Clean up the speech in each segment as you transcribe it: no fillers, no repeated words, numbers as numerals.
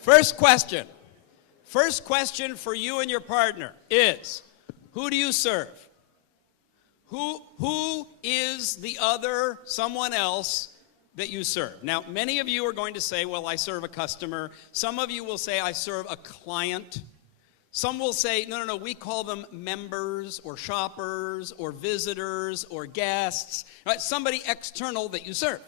First question. First question for you and your partner is, who do you serve? Who is the other someone else that you serve? Now, many of you are going to say, well, I serve a customer. Some of you will say, I serve a client. Some will say, no, we call them members or shoppers or visitors or guests, right? Somebody external that you serve.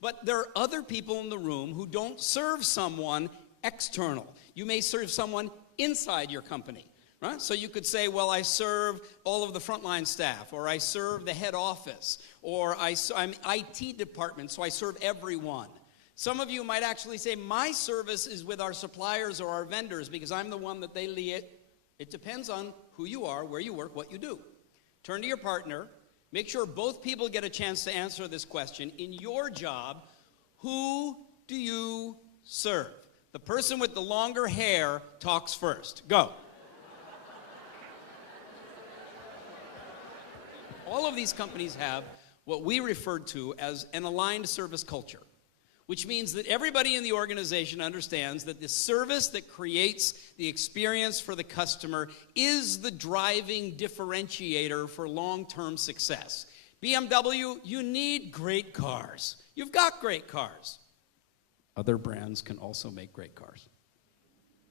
But there are other people in the room who don't serve someone external. You may serve someone inside your company, right? So you could say, well, I serve all of the frontline staff, or I serve the head office, or I'm IT department, so I serve everyone. Some of you might actually say, my service is with our suppliers or our vendors because I'm the one that they lead. It depends on who you are, where you work, what you do. Turn to your partner. Make sure both people get a chance to answer this question. In your job, who do you serve? The person with the longer hair talks first. Go. All of these companies have what we refer to as an aligned service culture, which means that everybody in the organization understands that the service that creates the experience for the customer is the driving differentiator for long-term success. BMW, you need great cars. You've got great cars. Other brands can also make great cars,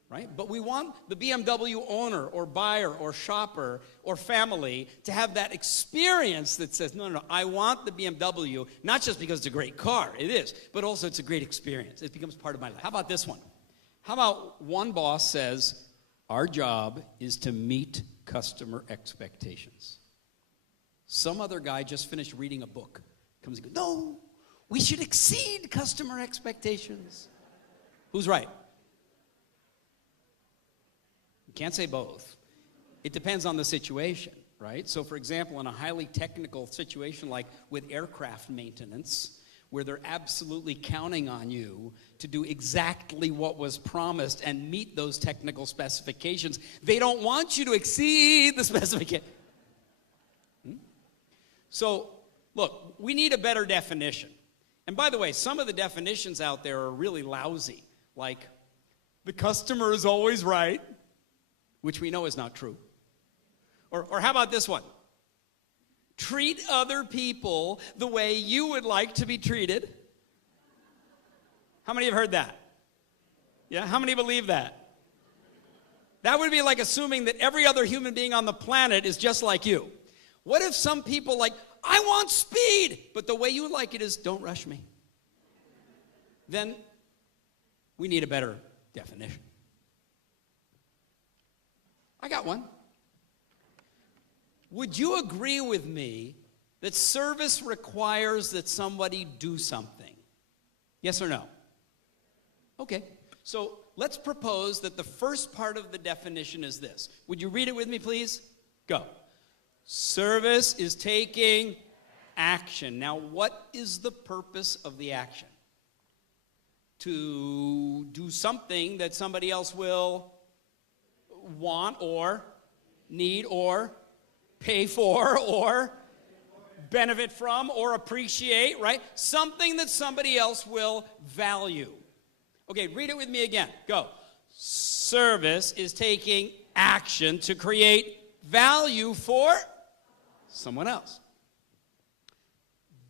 right? But we want the BMW owner or buyer or shopper or family to have that experience that says, no, I want the BMW, not just because it's a great car, it is, but also it's a great experience. It becomes part of my life. How about this one? How about one boss says, our job is to meet customer expectations. Some other guy just finished reading a book, comes and goes, no, we should exceed customer expectations. Who's right? You can't say both. It depends on the situation, right? So for example, in a highly technical situation like with aircraft maintenance, where they're absolutely counting on you to do exactly what was promised and meet those technical specifications, they don't want you to exceed the specification. So, look, we need a better definition. And by the way, some of the definitions out there are really lousy, like the customer is always right, which we know is not true. Or how about this one? Treat other people the way you would like to be treated. How many have heard that? Yeah, how many believe that? That would be like assuming that every other human being on the planet is just like you. What if some people like, I want speed, but the way you like it is don't rush me? Then we need a better definition. I got one. Would you agree with me that service requires that somebody do something? Yes or no? Okay. So let's propose that the first part of the definition is this. Would you read it with me, please? Go. Service is taking action. Now, what is the purpose of the action? To do something that somebody else will want or need or pay for or benefit from or appreciate, right? Something that somebody else will value. Okay, read it with me again. Go. Service is taking action to create value for someone else.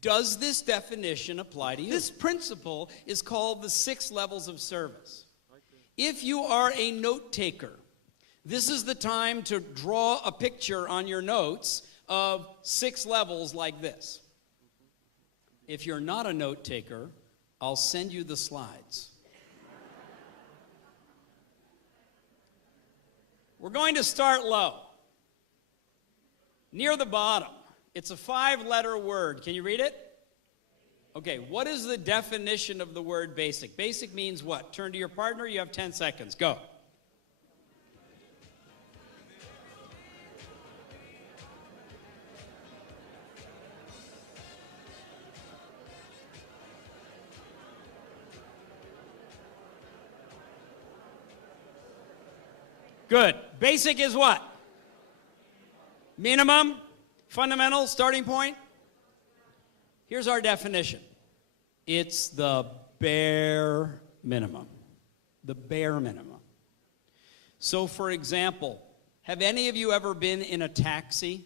Does this definition apply to you? This principle is called the 6 levels of service. If you are a note taker, this is the time to draw a picture on your notes of 6 levels like this. If you're not a note taker, I'll send you the slides. We're going to start low. Near the bottom, it's a 5-letter word. Can you read it? Okay, what is the definition of the word basic? Basic means what? Turn to your partner, you have 10 seconds. Go. Good. Basic is what? Minimum, fundamental, starting point. Here's our definition. It's the bare minimum. The bare minimum. So, for example, have any of you ever been in a taxi?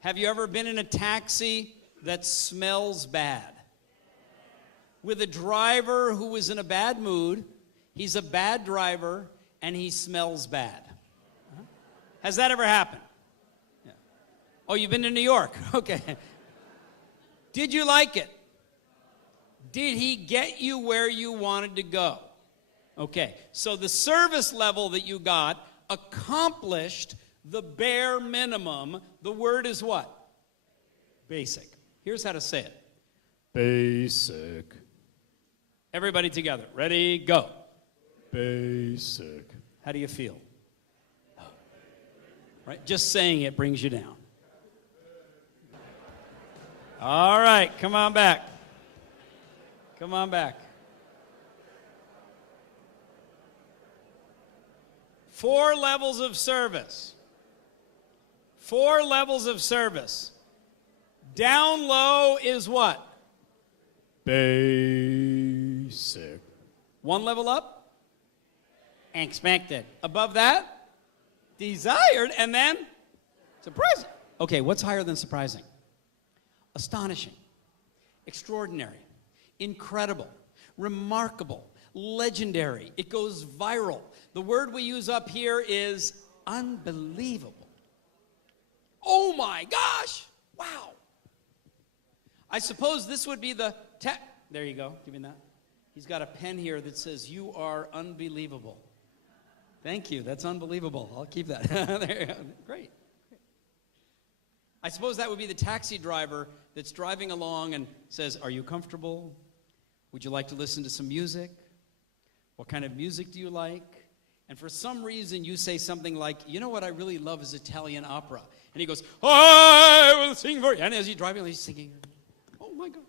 Have you ever been in a taxi that smells bad? With a driver who is in a bad mood, he's a bad driver, and he smells bad. Has that ever happened? Yeah. Oh, you've been to New York? Okay. Did you like it? Did he get you where you wanted to go? Okay, so the service level that you got accomplished the bare minimum. The word is what? Basic. Here's how to say it. Basic. Everybody together. Ready, go. Basic. How do you feel? Right? Just saying it brings you down. All right, come on back. Come on back. 4 levels of service. 4 levels of service. Down low is what? Basic. 1 level up? Expected. Above that? Desired. And then? Surprising. Okay, what's higher than surprising? Astonishing. Extraordinary. Incredible. Remarkable. Legendary. It goes viral. The word we use up here is unbelievable. Oh my gosh! Wow. I suppose this would be the there you go. Give me that. He's got a pen here that says, "You are unbelievable." Thank you. That's unbelievable. I'll keep that. There you go. Great. I suppose that would be the taxi driver that's driving along and says, "Are you comfortable? Would you like to listen to some music? What kind of music do you like?" And for some reason, you say something like, "You know what I really love is Italian opera." And he goes, "I will sing for you." And as he's driving, he's singing. Oh, my God.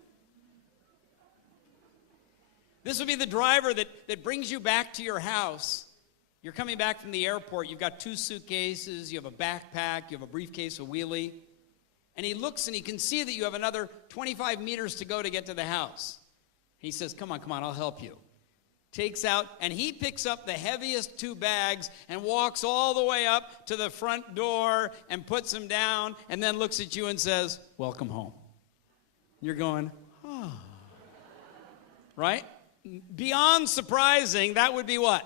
This would be the driver that brings you back to your house. You're coming back from the airport. You've got 2 suitcases. You have a backpack. You have a briefcase, a wheelie. And he looks and he can see that you have another 25 meters to go to get to the house. He says, come on, I'll help you. Takes out, and he picks up the heaviest 2 bags and walks all the way up to the front door and puts them down and then looks at you and says, "Welcome home." You're going, oh. Right? Beyond surprising, that would be what?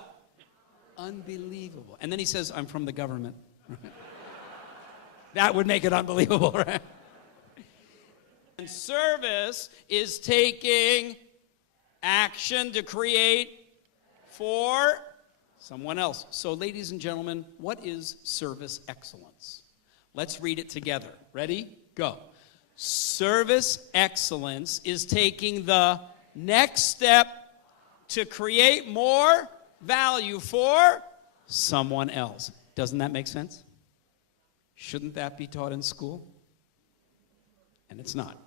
Unbelievable. And then he says, "I'm from the government." That would make it unbelievable, right? And service is taking action to create for someone else. So, ladies and gentlemen, what is service excellence? Let's read it together. Ready? Go. Service excellence is taking the next step to create more value for someone else. Doesn't that make sense? Shouldn't that be taught in school? And it's not.